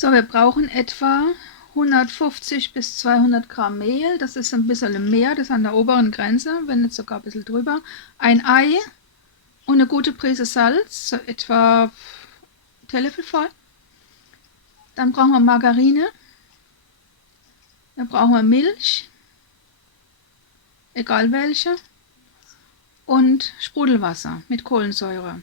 So, wir brauchen etwa 150 bis 200 Gramm Mehl. Das ist ein bisschen mehr, das ist an der oberen Grenze, wenn nicht sogar ein bisschen drüber. Ein Ei und eine gute Prise Salz, so etwa Teelöffel voll. Dann brauchen wir Margarine. Dann brauchen wir Milch, egal welche. Und Sprudelwasser mit Kohlensäure.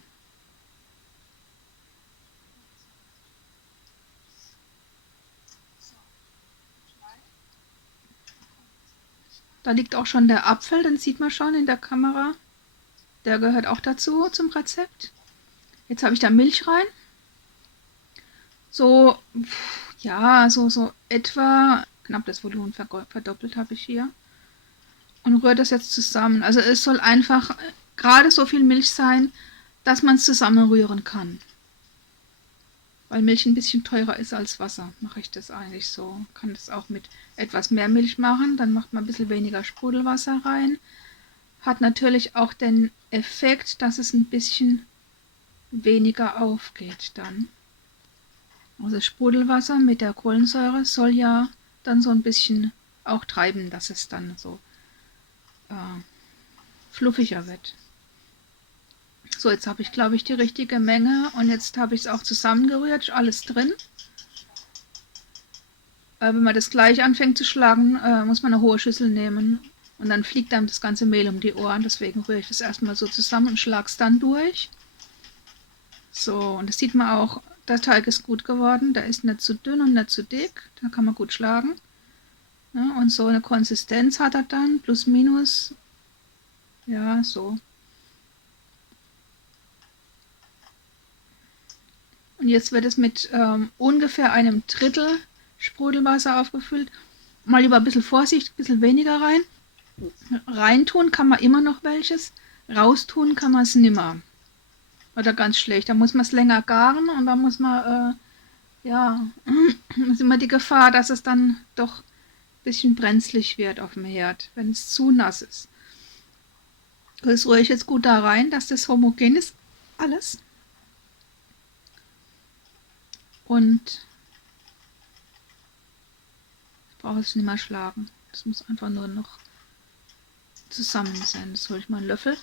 Da liegt auch schon der Apfel, den sieht man schon in der Kamera. Der gehört auch dazu, zum Rezept. Jetzt habe ich da Milch rein. So, ja, so etwa, knapp das Volumen verdoppelt habe ich hier. Und rühre das jetzt zusammen. Also es soll einfach gerade so viel Milch sein, dass man es zusammenrühren kann. Weil Milch ein bisschen teurer ist als Wasser, mache ich das eigentlich so. Kann das auch mit etwas mehr Milch machen, dann macht man ein bisschen weniger Sprudelwasser rein. Hat natürlich auch den Effekt, dass es ein bisschen weniger aufgeht dann. Also Sprudelwasser mit der Kohlensäure soll ja dann so ein bisschen auch treiben, dass es dann so fluffiger wird. So, jetzt habe ich, glaube ich, die richtige Menge und jetzt habe ich es auch zusammengerührt, alles drin. Wenn man das gleich anfängt zu schlagen, muss man eine hohe Schüssel nehmen und dann fliegt einem das ganze Mehl um die Ohren. Deswegen rühre ich das erstmal so zusammen und schlage es dann durch. So, und das sieht man auch, der Teig ist gut geworden, der ist nicht zu dünn und nicht zu dick, da kann man gut schlagen. Ja, und so eine Konsistenz hat er dann, plus minus, ja, so. Und jetzt wird es mit ungefähr einem Drittel Sprudelwasser aufgefüllt. Mal lieber ein bisschen Vorsicht, ein bisschen weniger rein. Reintun kann man immer noch welches, raustun kann man es nimmer. Oder ganz schlecht, da muss man es länger garen und da muss man, ja, ist immer die Gefahr, dass es dann doch ein bisschen brenzlig wird auf dem Herd, wenn es zu nass ist. Das rühre ich jetzt gut da rein, dass das homogen ist, alles. Und ich brauche es nicht mehr schlagen. Das muss einfach nur noch zusammen sein. Das hole ich mal einen Löffel.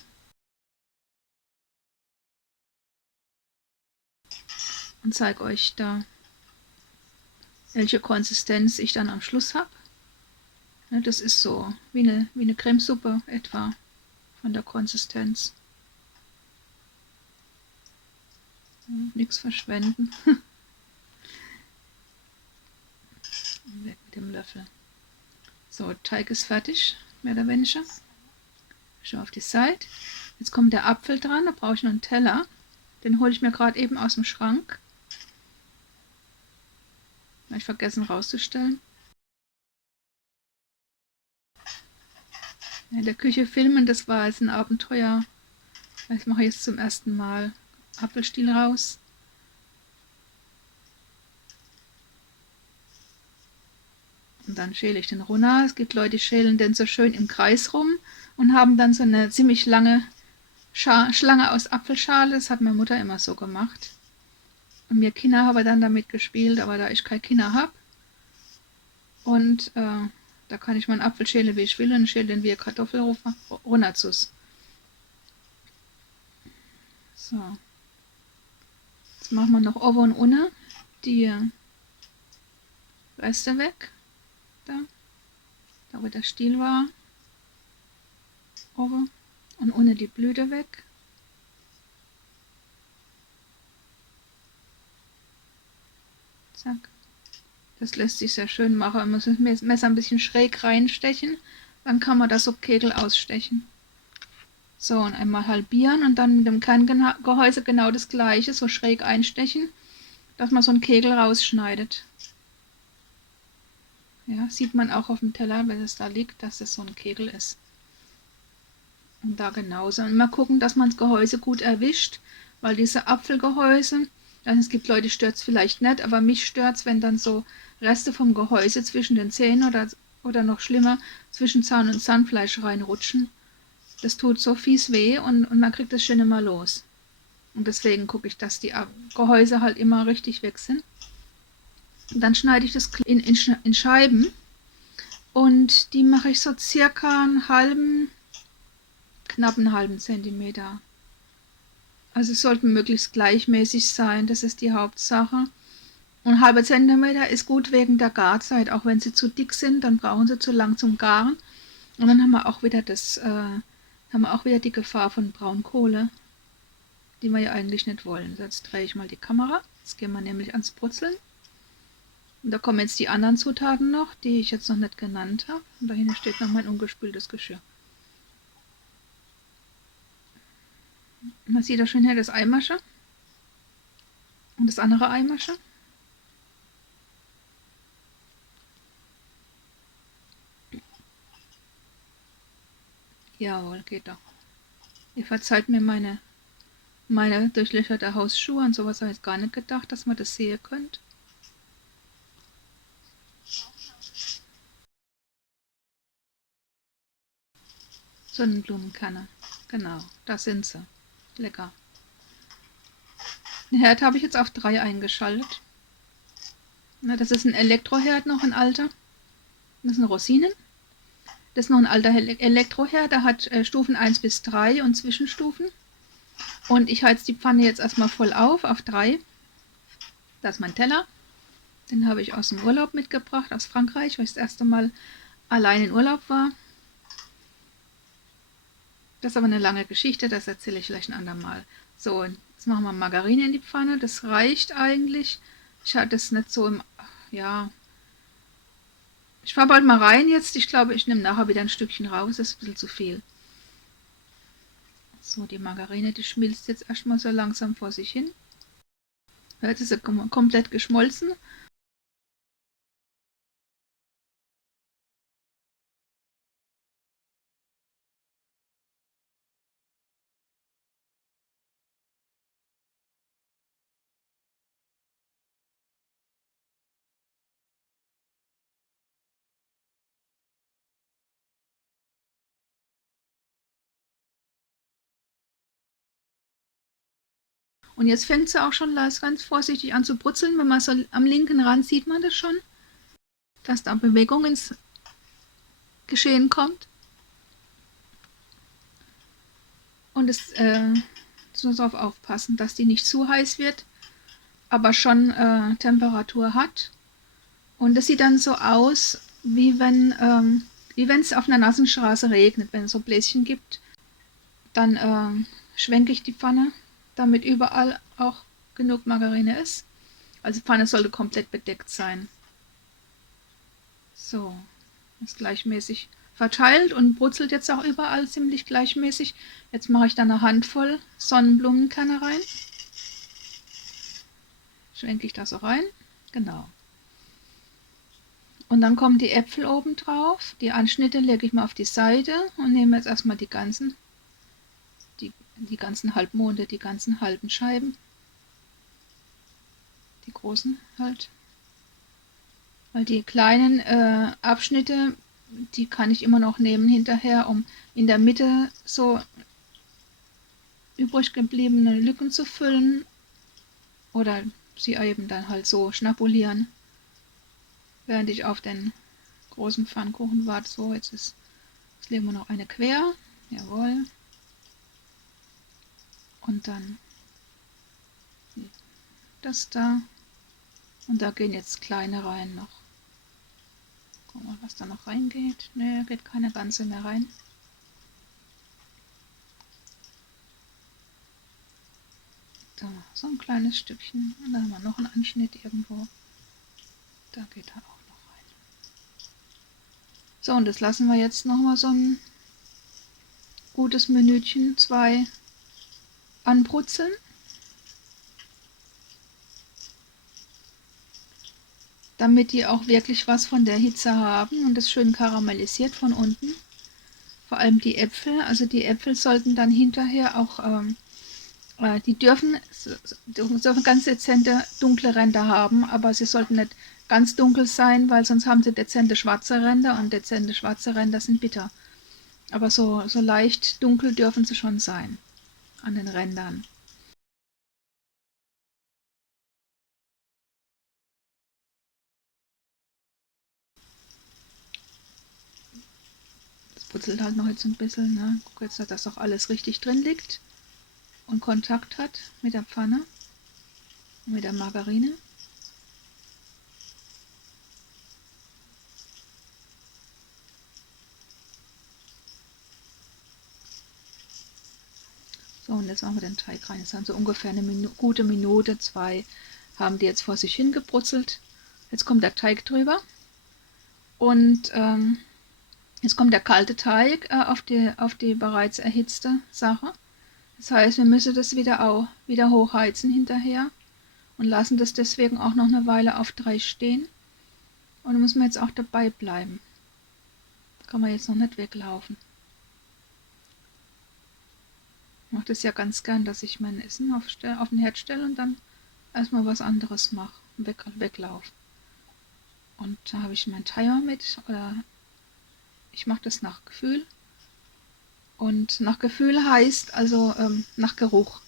Und zeige euch da, welche Konsistenz ich dann am Schluss habe. Ja, das ist so wie eine Cremesuppe etwa von der Konsistenz. Nichts verschwenden. Weg mit dem Löffel. So, Teig ist fertig, mehr oder weniger. Schon auf die Seite. Jetzt kommt der Apfel dran, da brauche ich noch einen Teller. Den hole ich mir gerade eben aus dem Schrank. Habe ich vergessen rauszustellen. Ja, in der Küche filmen, das war jetzt ein Abenteuer. Das mache ich jetzt zum ersten Mal. Apfelstiel raus. Und dann schäle ich den runter. Es gibt Leute, die schälen den so schön im Kreis rum und haben dann so eine ziemlich lange Schlange aus Apfelschale. Das hat meine Mutter immer so gemacht. Und wir Kinder haben dann damit gespielt, aber da ich keine Kinder habe und da kann ich meinen Apfel schälen, wie ich will, und schäle den wie Kartoffel runter. So. Jetzt machen wir noch oben und unten die Reste weg. Da wo der Stiel war. Oben und unten die Blüte weg. Zack. Das lässt sich sehr schön machen. Man muss das Messer ein bisschen schräg reinstechen. Dann kann man das so Kegel ausstechen. So, und einmal halbieren und dann mit dem Kerngehäuse genau das gleiche, so schräg einstechen, dass man so einen Kegel rausschneidet. Ja, sieht man auch auf dem Teller, wenn es da liegt, dass es so ein Kegel ist. Und da genauso. Und mal gucken, dass man das Gehäuse gut erwischt, weil diese Apfelgehäuse, also es gibt Leute, die stört es vielleicht nicht, aber mich stört es, wenn dann so Reste vom Gehäuse zwischen den Zähnen oder noch schlimmer, zwischen Zahn und Zahnfleisch reinrutschen. Das tut so fies weh und man kriegt das schon immer los. Und deswegen gucke ich, dass die Gehäuse halt immer richtig weg sind. Und dann schneide ich das in Scheiben und die mache ich so circa knapp einen halben Zentimeter. Also es sollten möglichst gleichmäßig sein, das ist die Hauptsache. Und ein halber Zentimeter ist gut wegen der Garzeit, auch wenn sie zu dick sind, dann brauchen sie zu lang zum Garen. Und dann haben wir auch wieder die Gefahr von Braunkohle, die wir ja eigentlich nicht wollen. Jetzt drehe ich mal die Kamera. Jetzt gehen wir nämlich ans Brutzeln. Und da kommen jetzt die anderen Zutaten noch, die ich jetzt noch nicht genannt habe. Und dahinter steht noch mein ungespültes Geschirr. Man sieht da schön hier das Eimersche und das andere Eimersche. Jawohl, geht doch. Ihr verzeiht mir meine durchlöcherte Hausschuhe, und sowas habe ich jetzt gar nicht gedacht, dass man das sehen könnt. Sonnenblumenkerne, genau, da sind sie. Lecker. Den Herd habe ich jetzt auf 3 eingeschaltet. Na, das ist ein Elektroherd, noch ein alter. Das sind Rosinen. Das ist noch ein alter Elektroherd, der hat Stufen 1 bis 3 und Zwischenstufen. Und ich heize die Pfanne jetzt erstmal voll auf 3. Da ist mein Teller. Den habe ich aus dem Urlaub mitgebracht, aus Frankreich, weil ich das erste Mal allein in Urlaub war. Das ist aber eine lange Geschichte, das erzähle ich vielleicht ein andermal. So, jetzt machen wir Margarine in die Pfanne. Das reicht eigentlich. Ich hatte es nicht so ja. Ich fahre bald mal rein jetzt. Ich glaube, ich nehme nachher wieder ein Stückchen raus. Das ist ein bisschen zu viel. So, die Margarine, die schmilzt jetzt erstmal so langsam vor sich hin. Jetzt ist sie komplett geschmolzen. Und jetzt fängt sie auch schon ganz vorsichtig an zu brutzeln. Wenn man so am linken Rand sieht man das schon, dass da Bewegung ins Geschehen kommt. Und es muss darauf aufpassen, dass die nicht zu heiß wird, aber schon Temperatur hat. Und das sieht dann so aus, wie wenn es auf einer nassen Straße regnet, wenn es so Bläschen gibt. Dann schwenke ich die Pfanne, damit überall auch genug Margarine ist. Also die Pfanne sollte komplett bedeckt sein. So, ist gleichmäßig verteilt und brutzelt jetzt auch überall ziemlich gleichmäßig. Jetzt mache ich dann eine Handvoll Sonnenblumenkerne rein. Schwenke ich das so rein. Genau. Und dann kommen die Äpfel oben drauf. Die Anschnitte lege ich mal auf die Seite und nehme jetzt erstmal die ganzen Halbmonde, die ganzen halben Scheiben. Die großen halt. Weil die kleinen Abschnitte, die kann ich immer noch nehmen hinterher, um in der Mitte so übrig gebliebene Lücken zu füllen. Oder sie eben dann halt so schnabulieren, während ich auf den großen Pfannkuchen warte. So, jetzt legen wir noch eine quer. Jawohl. Und dann das da. Und da gehen jetzt kleine rein noch. Gucken wir, was da noch reingeht. Ne, geht keine ganze mehr rein. So ein kleines Stückchen. Und dann haben wir noch einen Anschnitt irgendwo. Da geht er auch noch rein. So, und das lassen wir jetzt noch mal so ein gutes Minütchen, 2 anbrutzeln. Damit die auch wirklich was von der Hitze haben und es schön karamellisiert von unten. Vor allem die Äpfel. Also die Äpfel sollten dann hinterher auch, die dürfen ganz dezente dunkle Ränder haben, aber sie sollten nicht ganz dunkel sein, weil sonst haben sie dezente schwarze Ränder und dezente schwarze Ränder sind bitter. Aber so leicht dunkel dürfen sie schon sein an den Rändern. brutzelt halt noch jetzt ein bisschen. Ne? Guck jetzt, dass auch alles richtig drin liegt und Kontakt hat mit der Pfanne und mit der Margarine. So, und jetzt machen wir den Teig rein. Es haben so ungefähr eine gute Minute, 2 haben die jetzt vor sich hingebrutzelt. Jetzt kommt der Teig drüber und jetzt kommt der kalte Teig auf die bereits erhitzte Sache. Das heißt, wir müssen das wieder hochheizen hinterher und lassen das deswegen auch noch eine Weile auf 3 stehen. Und da muss man jetzt auch dabei bleiben. Da kann man jetzt noch nicht weglaufen. Ich mache das ja ganz gern, dass ich mein Essen auf den Herd stelle und dann erstmal was anderes mache, weglaufe. Und da habe ich meinen Timer mit, oder ich mache das nach Gefühl. Und nach Gefühl heißt also nach Geruch.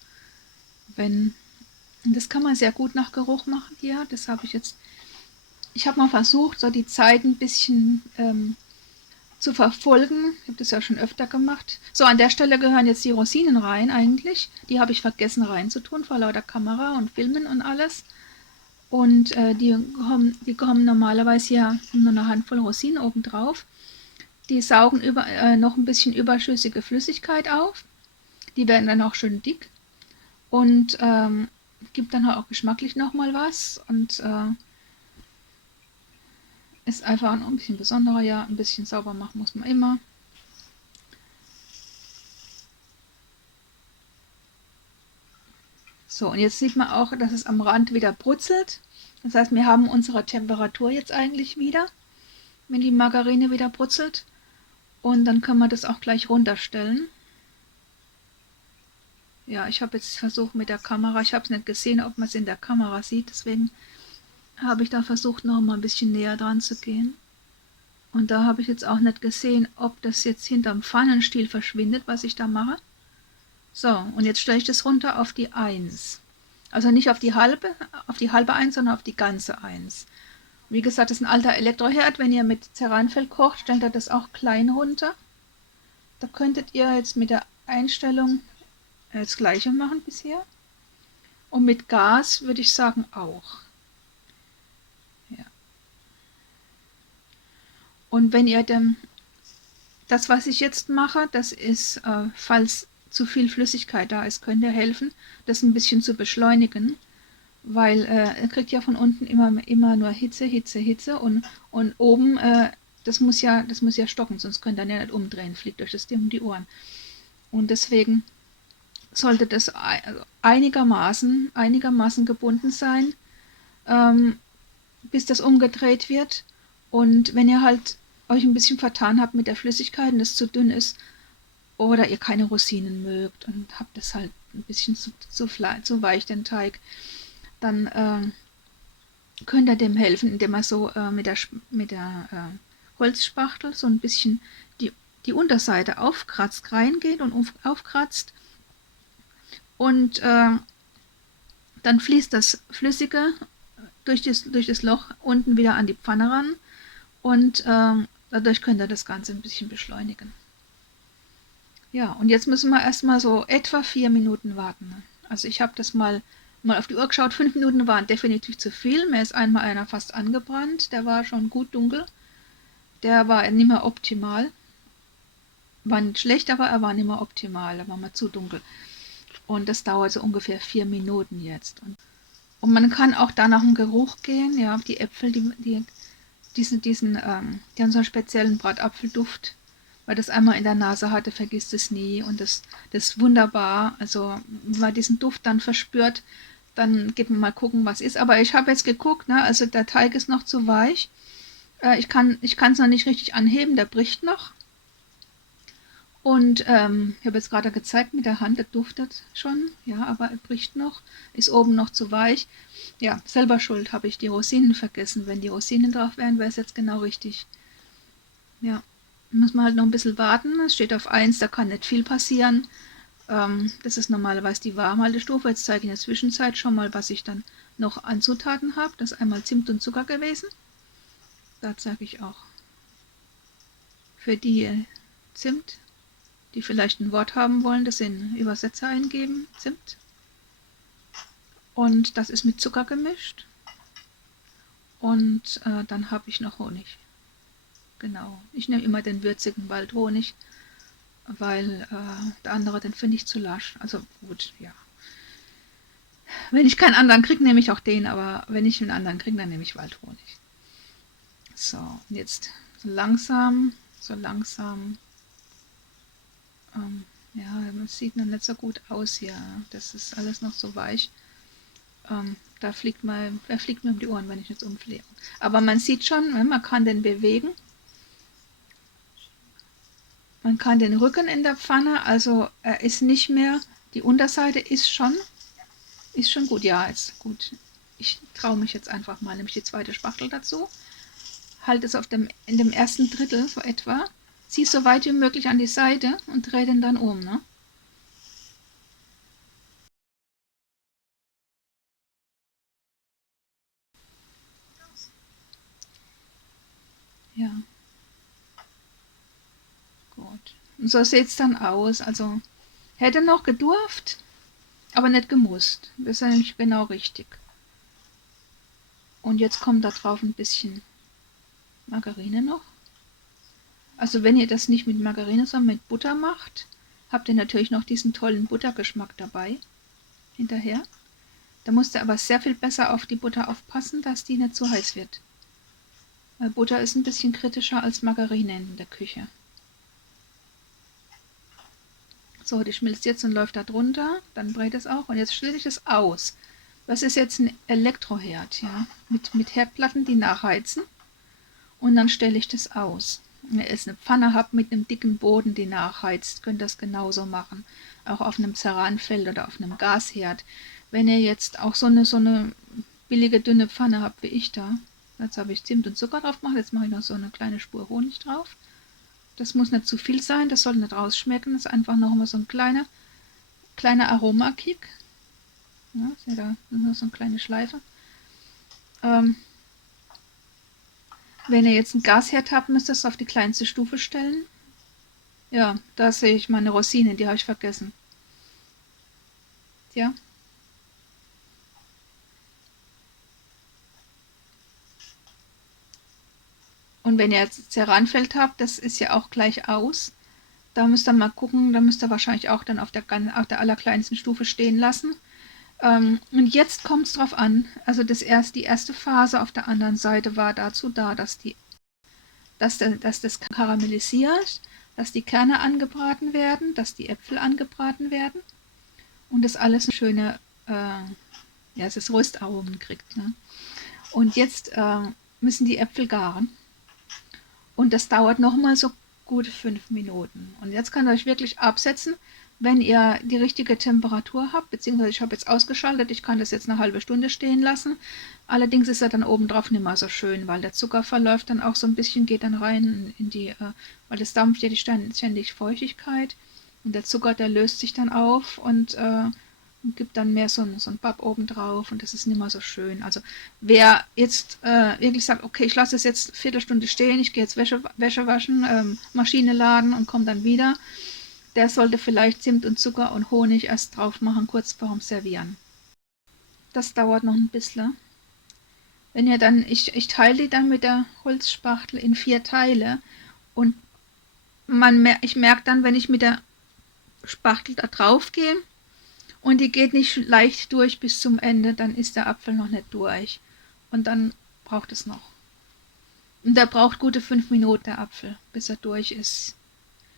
Das kann man sehr gut nach Geruch machen hier. Das habe ich jetzt, ich habe mal versucht, so die Zeit ein bisschen zu verfolgen. Ich habe das ja schon öfter gemacht. So, an der Stelle gehören jetzt die Rosinen rein eigentlich. Die habe ich vergessen reinzutun vor lauter Kamera und Filmen und alles. Und die kommen normalerweise hier nur eine Handvoll Rosinen oben drauf. Die saugen noch ein bisschen überschüssige Flüssigkeit auf. Die werden dann auch schön dick. Und gibt dann auch geschmacklich nochmal was. Und ist einfach noch ein bisschen besonderer. Ja, ein bisschen sauber machen muss man immer. So, und jetzt sieht man auch, dass es am Rand wieder brutzelt. Das heißt, wir haben unsere Temperatur jetzt eigentlich wieder, wenn die Margarine wieder brutzelt. Und dann können wir das auch gleich runterstellen. Ja, ich habe jetzt versucht mit der Kamera, ich habe es nicht gesehen, ob man es in der Kamera sieht, deswegen habe ich da versucht, noch mal ein bisschen näher dran zu gehen. Und da habe ich jetzt auch nicht gesehen, ob das jetzt hinterm Pfannenstiel verschwindet, was ich da mache. So, und jetzt stelle ich das runter auf die 1. Also nicht auf die halbe 1, sondern auf die ganze 1. Wie gesagt, das ist ein alter Elektroherd. Wenn ihr mit Ceranfeld kocht, stellt ihr das auch klein runter. Da könntet ihr jetzt mit der Einstellung das gleiche machen bisher. Und mit Gas würde ich sagen auch. Ja. Und wenn ihr das, was ich jetzt mache, das ist, falls zu viel Flüssigkeit da ist, könnt ihr helfen, das ein bisschen zu beschleunigen. Weil ihr kriegt ja von unten immer nur Hitze und oben, das muss ja stocken, sonst könnt ihr ja nicht umdrehen, fliegt euch das Ding um die Ohren. Und deswegen sollte das einigermaßen gebunden sein, bis das umgedreht wird. Und wenn ihr halt euch ein bisschen vertan habt mit der Flüssigkeit und es zu dünn ist, oder ihr keine Rosinen mögt und habt das halt ein bisschen zu weich, den Teig, dann könnt ihr dem helfen, indem ihr so mit der Holzspachtel so ein bisschen die Unterseite aufkratzt, reingeht und aufkratzt. Und dann fließt das Flüssige durch das Loch unten wieder an die Pfanne ran. Und dadurch könnt ihr das Ganze ein bisschen beschleunigen. Ja, und jetzt müssen wir erstmal so etwa 4 Minuten warten. Also ich habe das mal auf die Uhr geschaut, 5 Minuten waren definitiv zu viel. Mir ist einmal einer fast angebrannt, der war schon gut dunkel. Der war nicht mehr optimal. War nicht schlecht, aber er war nicht mehr optimal, da war mal zu dunkel. Und das dauert so ungefähr 4 Minuten jetzt. Und man kann auch da nach dem Geruch gehen. Ja, die Äpfel, die haben so einen speziellen Bratapfelduft. Wer das einmal in der Nase hatte, vergisst es nie. Und das ist wunderbar. Also, wenn man diesen Duft dann verspürt, dann geht man mal gucken, was ist. Aber ich habe jetzt geguckt, ne? Also der Teig ist noch zu weich. Ich kann es noch nicht richtig anheben, der bricht noch. Und ich habe jetzt gerade gezeigt mit der Hand, der duftet schon. Ja, aber er bricht noch, ist oben noch zu weich. Ja, selber schuld, habe ich die Rosinen vergessen. Wenn die Rosinen drauf wären, wäre es jetzt genau richtig. Ja. Muss man halt noch ein bisschen warten. Es steht auf 1, da kann nicht viel passieren. Das ist normalerweise die Warmhaltestufe. Jetzt zeige ich in der Zwischenzeit schon mal, was ich dann noch an Zutaten habe. Das ist einmal Zimt und Zucker gewesen. Da zeige ich auch für die Zimt, die vielleicht ein Wort haben wollen, das in Übersetzer eingeben, Zimt. Und das ist mit Zucker gemischt. Und dann habe ich noch Honig. Genau. Ich nehme immer den würzigen Waldhonig, weil der andere, den finde ich zu lasch. Also gut, ja. Wenn ich keinen anderen kriege, nehme ich auch den, aber wenn ich einen anderen kriege, dann nehme ich Waldhonig. So, und jetzt so langsam, ja, das sieht noch nicht so gut aus hier. Das ist alles noch so weich. Da fliegt mir um die Ohren, wenn ich jetzt umfliege. Aber man sieht schon, man kann den bewegen. Man kann den Rücken in der Pfanne, also er ist nicht mehr, die Unterseite ist schon gut. Ja, ist gut. Ich traue mich jetzt einfach mal, nämlich die zweite Spachtel dazu. Halte es in dem ersten Drittel so etwa. Zieh so weit wie möglich an die Seite und drehe den dann um. Ne? Ja, gut. Und so sieht es dann aus. Also hätte noch gedurft, aber nicht gemusst. Das ist eigentlich genau richtig. Und jetzt kommt da drauf ein bisschen Margarine noch. Also wenn ihr das nicht mit Margarine, sondern mit Butter macht, habt ihr natürlich noch diesen tollen Buttergeschmack dabei hinterher. Da musst ihr aber sehr viel besser auf die Butter aufpassen, dass die nicht zu heiß wird. Weil Butter ist ein bisschen kritischer als Margarine in der Küche. So, die schmilzt jetzt und läuft da drunter, dann brät es auch und jetzt stelle ich es aus. Das ist jetzt ein Elektroherd, ja, mit Herdplatten, die nachheizen und dann stelle ich das aus. Wenn ihr jetzt eine Pfanne habt mit einem dicken Boden, die nachheizt, könnt ihr das genauso machen. Auch auf einem Ceranfeld oder auf einem Gasherd. Wenn ihr jetzt auch so eine billige dünne Pfanne habt wie ich da, jetzt habe ich Zimt und Zucker drauf gemacht, jetzt mache ich noch so eine kleine Spur Honig drauf. Das muss nicht zu viel sein, das soll nicht rausschmecken, das ist einfach noch mal so ein kleiner Aromakick. Ja, seht ihr, nur so eine kleine Schleife. Wenn ihr jetzt einen Gasherd habt, müsst ihr es auf die kleinste Stufe stellen. Ja, da sehe ich meine Rosinen, die habe ich vergessen. Ja. Und wenn ihr jetzt Ceranfeld habt, das ist ja auch gleich aus. Da müsst ihr mal gucken, da müsst ihr wahrscheinlich auch dann auf der allerkleinsten Stufe stehen lassen. Und jetzt kommt es drauf an, also die erste Phase auf der anderen Seite war dazu da, dass das karamellisiert, dass die Kerne angebraten werden, dass die Äpfel angebraten werden und das alles eine schöne, es ist Röstaromen kriegt. Ne? Und jetzt müssen die Äpfel garen und das dauert nochmal so gute 5 Minuten. Und jetzt könnt ihr euch wirklich absetzen, wenn ihr die richtige Temperatur habt, beziehungsweise ich habe jetzt ausgeschaltet, ich kann das jetzt eine halbe Stunde stehen lassen. Allerdings ist er dann oben drauf nicht mehr so schön, weil der Zucker verläuft dann auch so ein bisschen, geht dann rein in die, weil das dampft ja die ständig Feuchtigkeit und der Zucker, der löst sich dann auf und gibt dann mehr so ein Bab oben drauf und das ist nicht mehr so schön. Also wer jetzt wirklich sagt, okay, ich lasse es jetzt eine Viertelstunde stehen, ich gehe jetzt Wäsche waschen, Maschine laden und komme dann wieder, der sollte vielleicht Zimt und Zucker und Honig erst drauf machen, kurz vorm Servieren. Das dauert noch ein bisschen. Wenn ihr dann, ich teile die dann mit der Holzspachtel in 4 Teile und ich merke dann, wenn ich mit der Spachtel da drauf gehe und die geht nicht leicht durch bis zum Ende, dann ist der Apfel noch nicht durch. Und dann braucht es noch. Und der braucht gute 5 Minuten, der Apfel, bis er durch ist.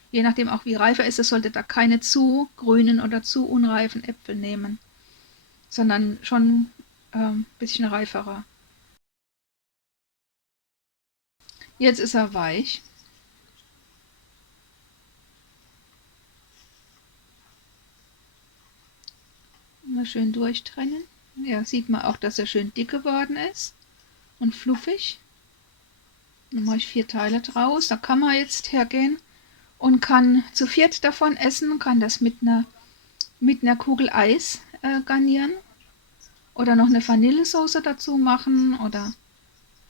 Je nachdem auch wie reif er ist, es sollte da keine zu grünen oder zu unreifen Äpfel nehmen, sondern schon ein bisschen reiferer. Jetzt ist er weich. Mal schön durchtrennen. Ja, sieht man auch, dass er schön dick geworden ist und fluffig. Dann mache ich 4 Teile draus. Da kann man jetzt hergehen und kann zu 4 davon essen, kann das mit einer Kugel Eis garnieren oder noch eine Vanillesoße dazu machen oder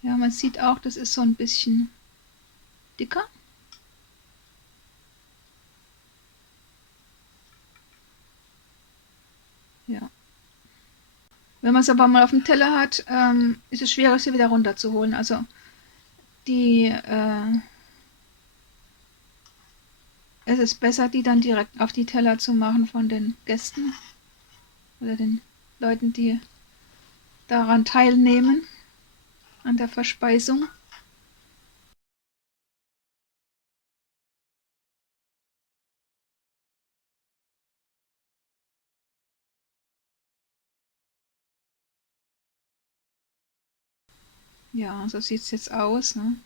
ja, man sieht auch, das ist so ein bisschen dicker. Wenn man es aber mal auf dem Teller hat, ist es schwierer, sie wieder runterzuholen. Also die, es ist besser, die dann direkt auf die Teller zu machen von den Gästen oder den Leuten, die daran teilnehmen, an der Verspeisung. Ja, so sieht es jetzt aus. Ne?